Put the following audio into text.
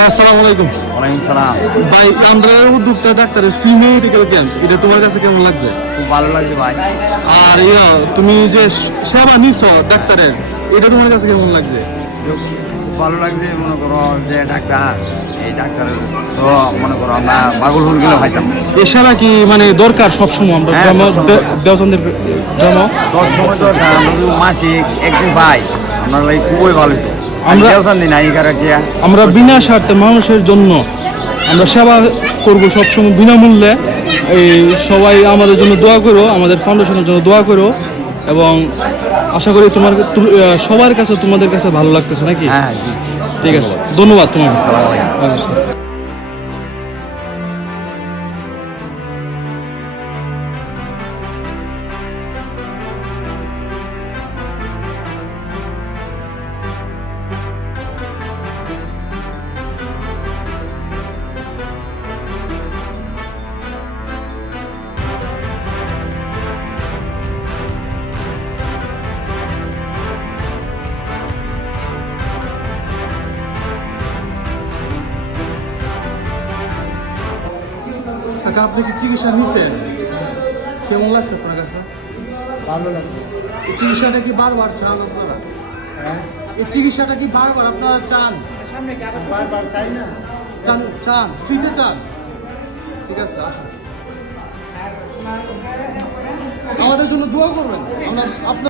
ভাই আসসালামু আলাইকুম। ওয়ালাইকুম সালাম। ভাই আমরা উদ্যোক্তা ডাক্তারের ফ্রি মেডিকেল ক্যাম্প এটা তোমার কাছে কেমন লাগছে? খুব ভালো লাগছে ভাই। আর ইয়া তুমি যে সেবা নিছ ডাক্তারের এটা তোমার কাছে কেমন লাগছে? খুব ভালো লাগছে মনে করো যে ডাক্তার এই ডাক্তারের তো মনে করো আমরা পাগল হয়ে গেলে ভাইতাম। এ সেবা কি মানে দরকার সবসময় আমরা হ্যাঁ, গ্রাম সবসময়। দেওচন্দের গ্রাম দশ সময় তো আমরা মাসিক একদিন ভাই। আমরা ভাই খুবই ভালো। হতো আমরা- বিনা স্বার্থে মানুষের জন্য আমরা সেবা করব সবসময় বিনামূল্যে। এই সবাই আমাদের জন্য দোয়া করো আমাদের ফাউন্ডেশনের জন্য দোয়া করো এবং আশা করি তোমার সবার কাছে তোমাদের কাছে ভালো লাগতেছে নাকি? হ্যাঁ ঠিক আছে ধন্যবাদ তোমাকে। কাকা আপনি কি চিকিৎসা নিছেন? কেমন লাগছে আপনার কাছে? ভালো লাগবে এই চিকিৎসাটা কি বারবার চান আপনারা? হ্যাঁ। এই চিকিৎসাটা কি বারবার আপনারা চান? বারবার চাই না। চান চান ফ্রিতে চান? ঠিক আছে আমাদের জন্য দোয়া করবেন। আমরা আপনার